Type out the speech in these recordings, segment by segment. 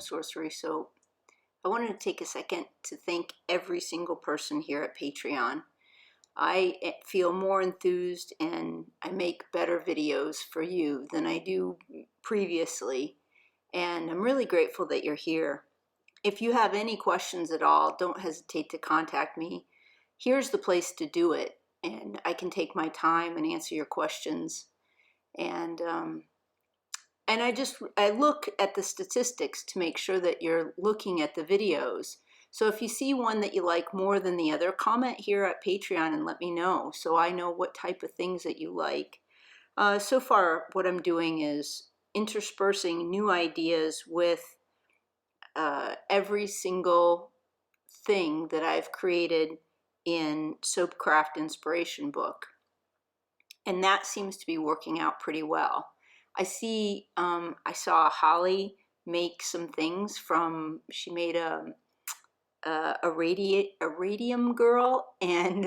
from Sorcery Soap. I wanted to take a second to thank every single person here at Patreon. I feel more enthused and I make better videos for you than I do previously, and I'm really grateful that you're here. If you have any questions at all, don't hesitate to contact me. Here's the place to do it, and I can take my time and answer your questions. And I look at the statistics to make sure that you're looking at the videos. So if you see one that you like more than the other, comment here at Patreon and let me know so I know what type of things that you like. So far, what I'm doing is interspersing new ideas with every single thing that I've created in Soapcraft Inspiration Book. And that seems to be working out pretty well. I saw Holly make some things from, she made a radium girl, and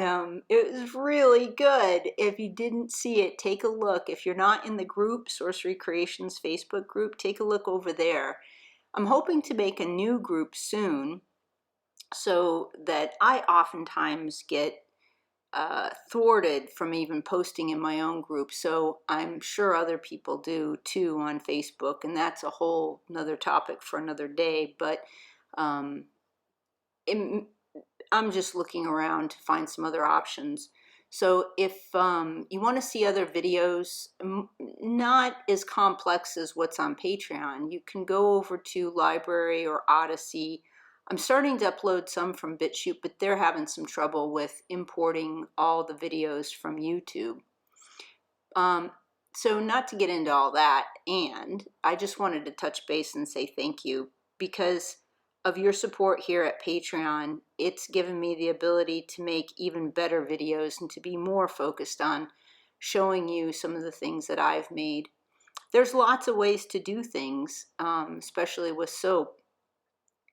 it was really good. If you didn't see it, take a look. If you're not in the group, Sorcery Creations Facebook group, take a look over there. I'm hoping to make a new group soon so that I oftentimes get thwarted from even posting in my own group. So I'm sure other people do too on Facebook, and that's a whole another topic for another day. But I'm just looking around to find some other options. So if you want to see other videos, not as complex as what's on Patreon, you can go over to Library or Odyssey. I'm starting to upload some from BitChute, but they're having some trouble with importing all the videos from YouTube. So not to get into all that, and I just wanted to touch base and say thank you, because of your support here at Patreon. It's given me the ability to make even better videos and to be more focused on showing you some of the things that I've made. There's lots of ways to do things, especially with soap,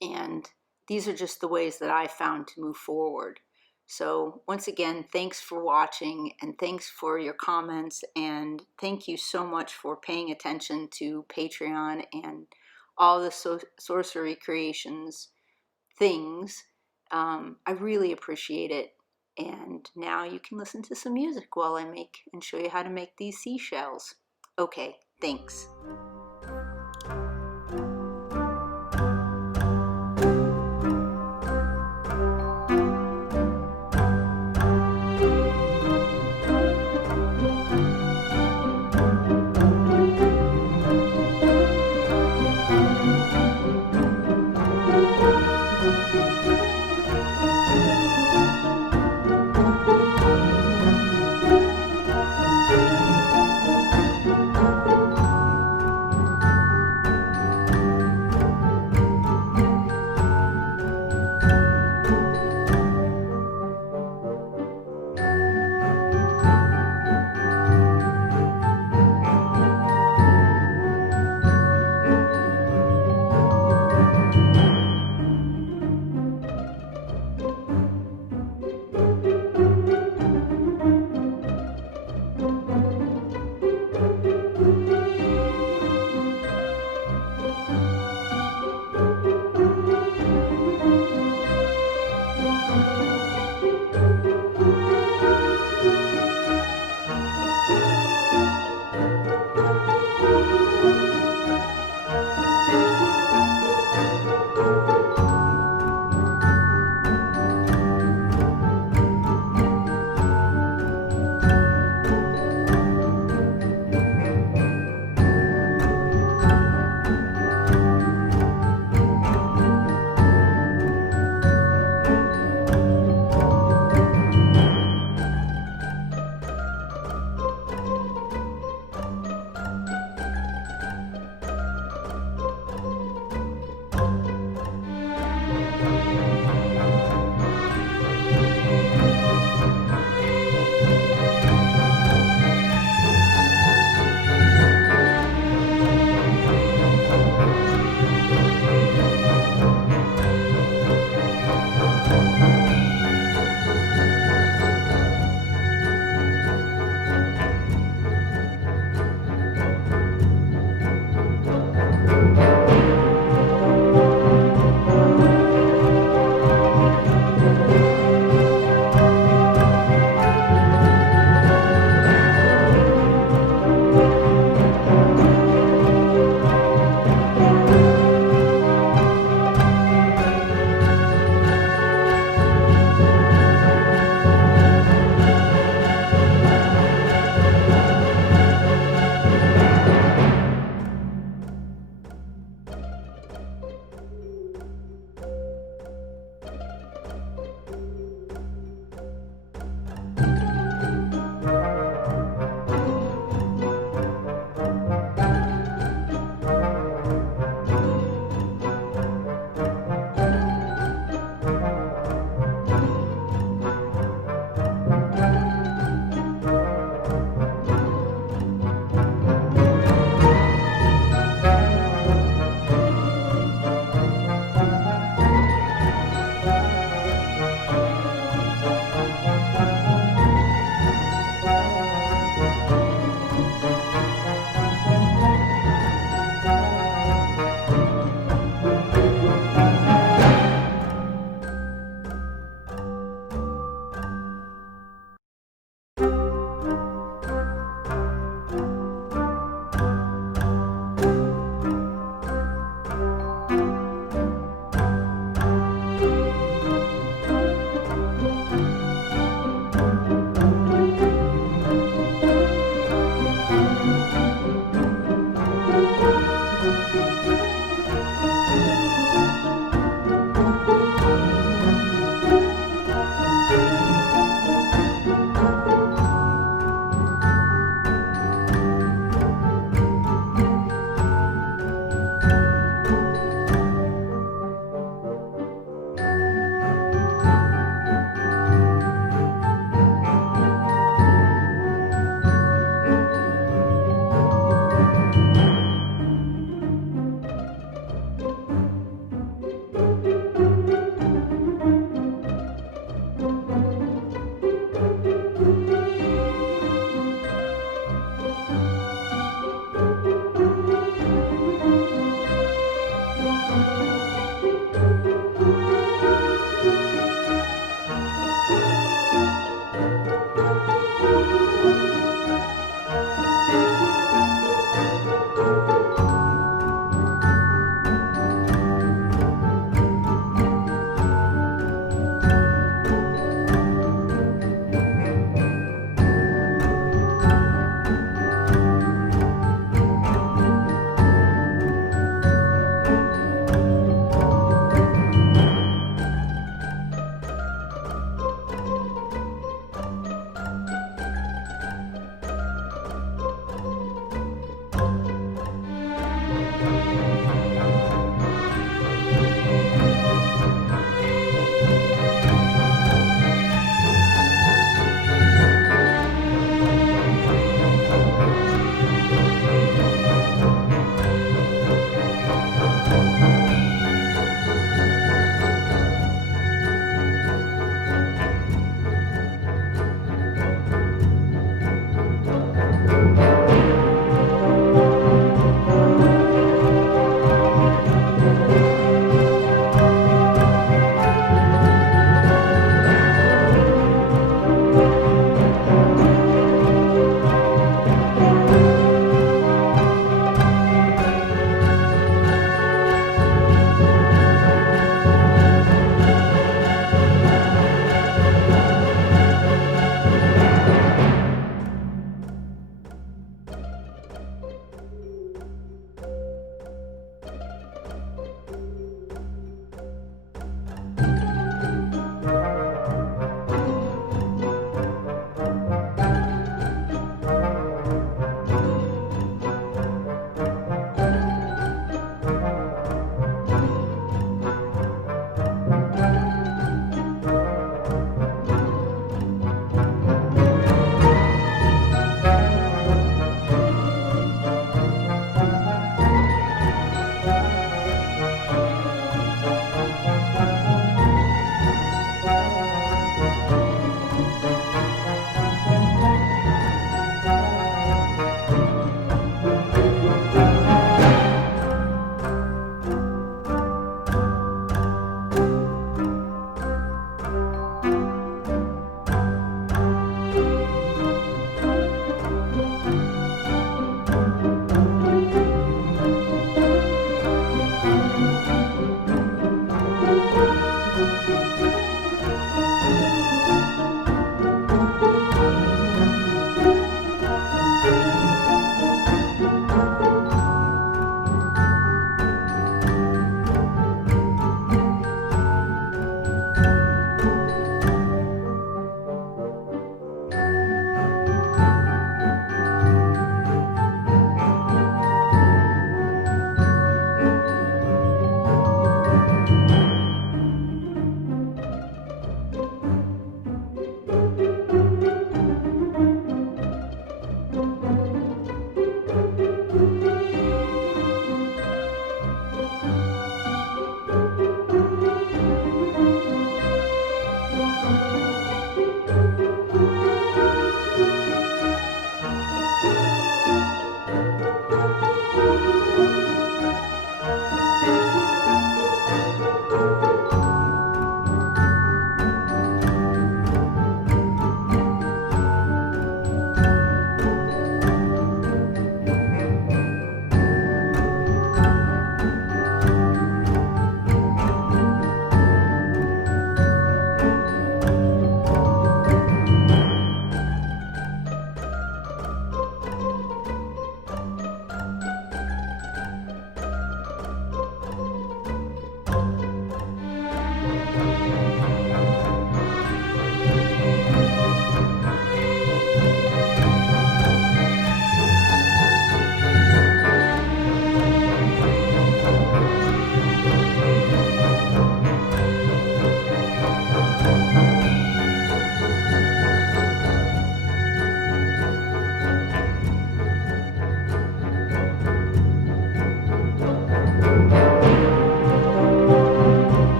and these are just the ways that I found to move forward. So once again, thanks for watching, and thanks for your comments, and thank you so much for paying attention to Patreon and all the Sorcery Creations things. I really appreciate it. And now you can listen to some music while I make and show you how to make these seashells. Okay, thanks.